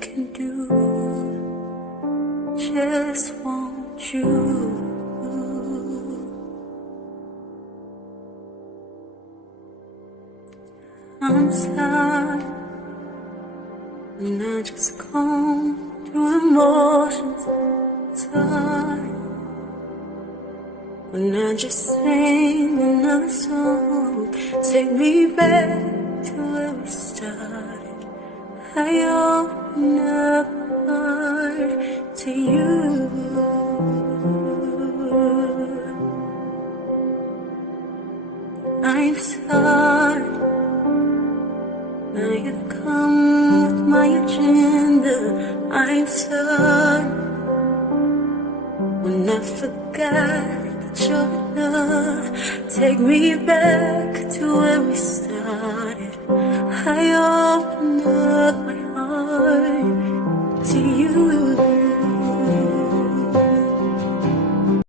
can do. Just want you. I'm tired, and I just gone through emotions. Tired, when I just sing another song. Take me back to where we started. I open up my heart to you. I'm sorry, now you've come with my agenda. I'm sorry, when I forgot that you're enough. Take me back to where